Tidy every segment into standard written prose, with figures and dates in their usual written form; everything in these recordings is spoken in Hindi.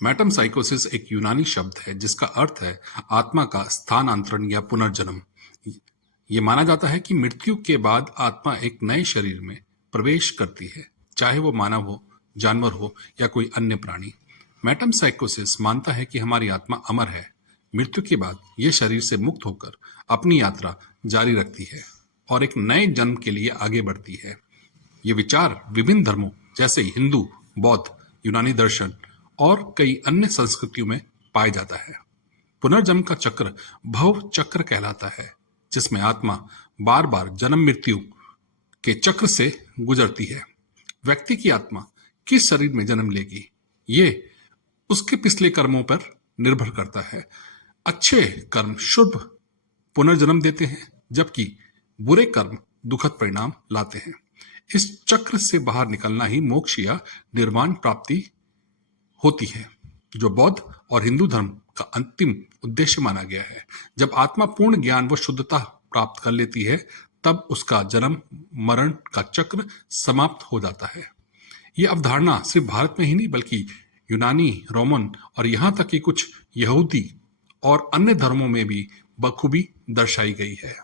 मेटाम्साइकोसिस एक यूनानी शब्द है जिसका अर्थ है आत्मा का स्थानांतरण या पुनर्जन्म। ये माना जाता है कि मृत्यु के बाद आत्मा एक नए शरीर में प्रवेश करती है, चाहे वो मानव हो, जानवर हो या कोई अन्य प्राणी। मेटाम्साइकोसिस मानता है कि हमारी आत्मा अमर है, मृत्यु के बाद ये शरीर से मुक्त होकर अपनी यात्रा जारी रखती है और एक नए जन्म के लिए आगे बढ़ती है। ये विचार विभिन्न धर्मों जैसे हिंदू, बौद्ध, यूनानी दर्शन और कई अन्य संस्कृतियों में पाया जाता है। पुनर्जन्म का चक्र भव चक्र कहलाता है, जिसमें आत्मा बार बार जन्म मृत्यु के चक्र से गुजरती है। व्यक्ति की आत्मा किस शरीर में जन्म लेगी, ये उसके पिछले कर्मों पर निर्भर करता है। अच्छे कर्म शुभ पुनर्जन्म देते हैं, जबकि बुरे कर्म दुखद परिणाम लाते हैं। इस चक्र से बाहर निकलना ही मोक्ष या निर्वाण प्राप्ति होती है, जो बौद्ध और हिंदू धर्म का अंतिम उद्देश्य माना गया है। जब आत्मा पूर्ण ज्ञान व शुद्धता प्राप्त कर लेती है, तब उसका जन्म मरण का चक्र समाप्त हो जाता है। ये अवधारणा सिर्फ भारत में ही नहीं बल्कि यूनानी, रोमन और यहाँ तक कि कुछ यहूदी और अन्य धर्मों में भी बखूबी दर्शाई गई है।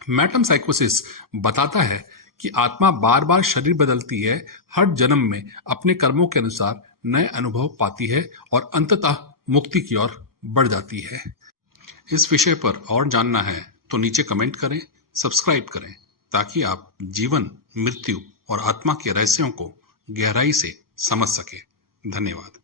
मेटाम्साइकोसिस बताता है कि आत्मा बार बार शरीर बदलती है, हर जन्म में अपने कर्मों के अनुसार नए अनुभव पाती है और अंततः मुक्ति की ओर बढ़ जाती है। इस विषय पर और जानना है तो नीचे कमेंट करें, सब्सक्राइब करें, ताकि आप जीवन, मृत्यु और आत्मा के रहस्यों को गहराई से समझ सकें। धन्यवाद।